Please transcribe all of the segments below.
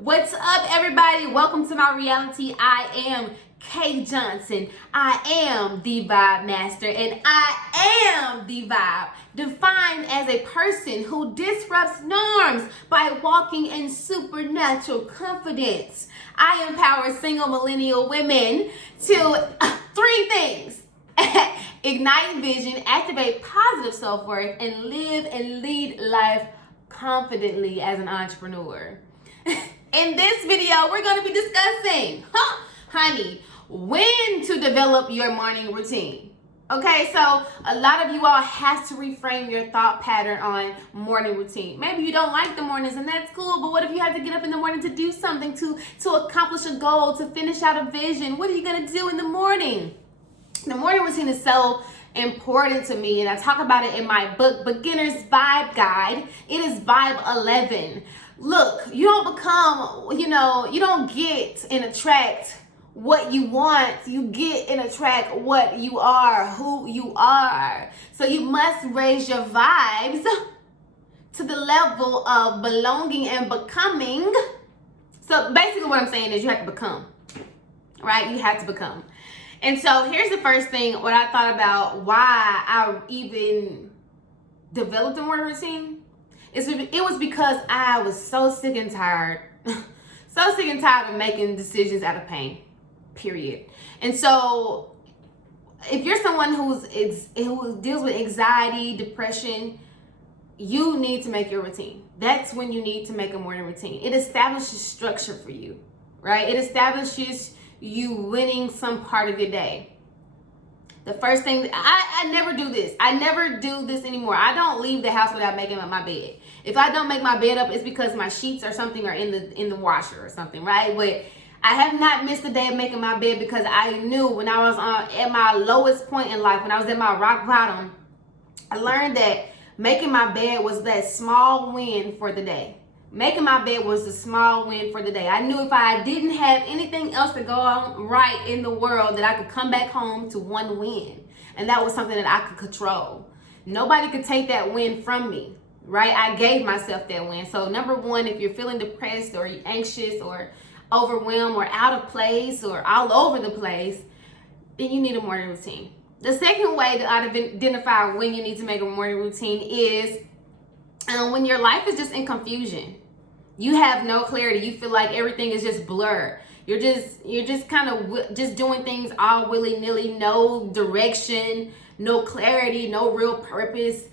What's up, everybody? Welcome to my reality. I am Kay Johnson. I am the Vibe Master, and I am the Vibe, defined as a person who disrupts norms by walking in supernatural confidence. I empower single millennial women to three things: ignite vision, activate positive self-worth, and live and lead life confidently as an entrepreneur. In this video, we're going to be discussing, honey, when to develop your morning routine. Okay, so a lot of you all have to reframe your thought pattern on morning routine. Maybe you don't like the mornings, and that's cool, but what if you have to get up in the morning to do something, to accomplish a goal, to finish out a vision? What are you going to do in the morning? The morning routine is so important to me, and I talk about it in my book, Beginner's Vibe Guide. It is Vibe 11. Look, you don't become, you don't get and attract what you want. You get and attract what you are, who you are. So you must raise your vibes to the level of belonging and becoming. So basically what I'm saying is you have to become, right? You have to become. And so here's the first thing, what I thought about why I even developed a morning routine. It was because I was so sick and tired, of making decisions out of pain, period. And so if you're someone who deals with anxiety, depression, you need to make your routine. That's when you need to make a morning routine. It establishes structure for you, right? It establishes you winning some part of your day. The first thing, I never do this. I never do this anymore. I don't leave the house without making up my bed. If I don't make my bed up, it's because my sheets or something are in the washer or something, right? But I have not missed a day of making my bed because I knew when I was at my lowest point in life, when I was at my rock bottom, I learned that making my bed was that small win for the day. Making my bed was a small win for the day. I knew if I didn't have anything else to go on right in the world, that I could come back home to one win. And that was something that I could control. Nobody could take that win from me, right? I gave myself that win. So number one, if you're feeling depressed or you're anxious or overwhelmed or out of place or all over the place, then you need a morning routine. The second way to identify when you need to make a morning routine is when your life is just in confusion. You have no clarity. You feel like everything is just blur. You're just kind of just doing things all willy-nilly, no direction, no clarity, no real purpose.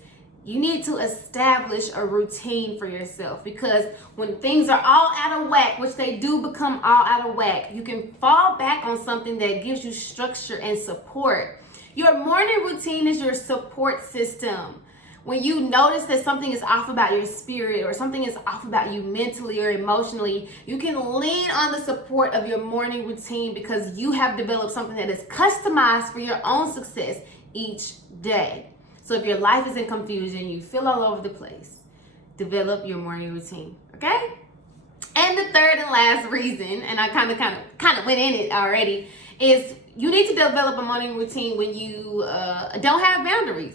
You need to establish a routine for yourself, because when things are all out of whack, which they do become all out of whack, you can fall back on something that gives you structure and support. Your morning routine is your support system. When you notice that something is off about your spirit or something is off about you mentally or emotionally, you can lean on the support of your morning routine, because you have developed something that is customized for your own success each day. So if your life is in confusion, you feel all over the place, develop your morning routine, okay? And the third and last reason, and I kind of went in it already, is you need to develop a morning routine when you don't have boundaries.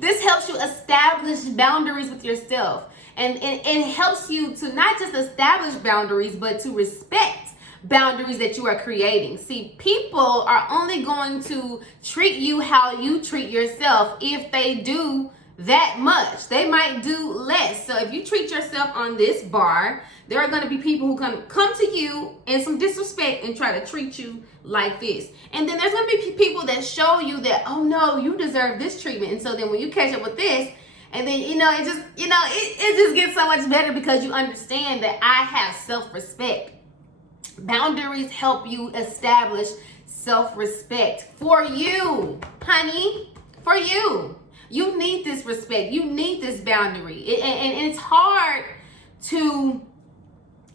This helps you establish boundaries with yourself. And it helps you to not just establish boundaries, but to respect boundaries that you are creating. See, people are only going to treat you how you treat yourself if they do that much. They might do less. So if you treat yourself on this bar, there are going to be people who come to you in some disrespect and try to treat you like this. And then there's going to be people that show you that, oh no, you deserve this treatment. And so then when you catch up with this, and then, it just gets so much better, because you understand that I have self-respect. Boundaries help you establish self-respect for you, honey, for you. You need this respect. You need this boundary. And it's hard to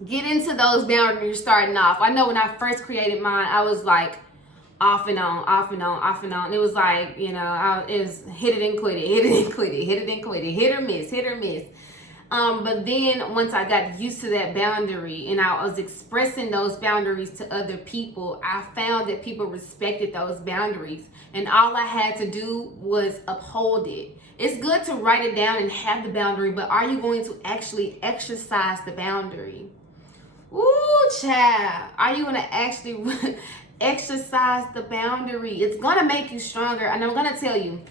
get into those boundaries starting off. I know when I first created mine, I was like off and on. It was like, it was hit it and quit it, hit it and quit it, hit it and quit it, hit or miss. But then once I got used to that boundary and I was expressing those boundaries to other people, I found that people respected those boundaries, and all I had to do was uphold it. It's good to write it down and have the boundary, but are you going to actually exercise the boundary? Ooh, child. Are you gonna actually exercise the boundary? It's gonna make you stronger. And I'm gonna tell you,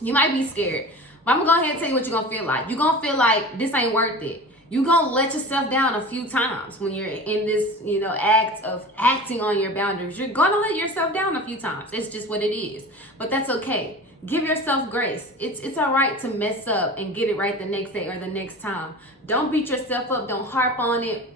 you might be scared, but I'm gonna go ahead and tell you what you're gonna feel like. You're gonna feel like this ain't worth it. You're gonna let yourself down a few times when you're in this, act of acting on your boundaries. You're gonna let yourself down a few times. It's just what it is. But that's okay. Give yourself grace. It's all right to mess up and get it right the next day or the next time. Don't beat yourself up. Don't harp on it.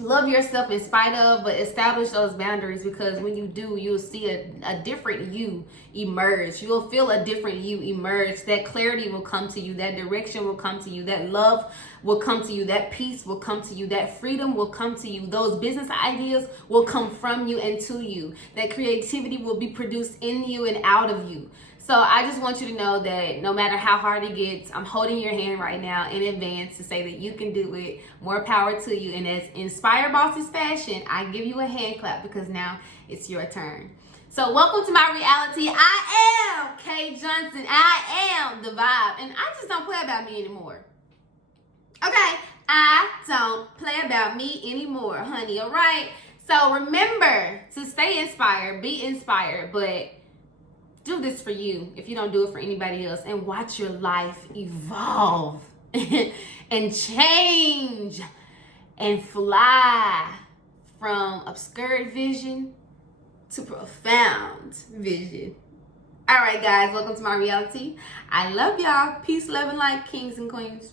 Love yourself in spite of, but establish those boundaries, because when you do, you'll see a different you emerge. You'll feel a different you emerge. That clarity will come to you. That direction will come to you. That love will come to you. That peace will come to you. That freedom will come to you. Those business ideas will come from you and to you. That creativity will be produced in you and out of you. So I just want you to know that no matter how hard it gets, I'm holding your hand right now in advance to say that you can do it. More power to you. And as Inspire Bosses fashion, I give you a hand clap because now it's your turn. So welcome to my reality. I am Kay Johnson. I am the vibe. And I just don't play about me anymore. Okay? I don't play about me anymore, honey. All right? So remember to stay inspired, be inspired, but do this for you if you don't do it for anybody else, and watch your life evolve and change and fly from obscured vision to profound vision. All right, guys, welcome to my reality. I love y'all. Peace, love, and light, kings and queens.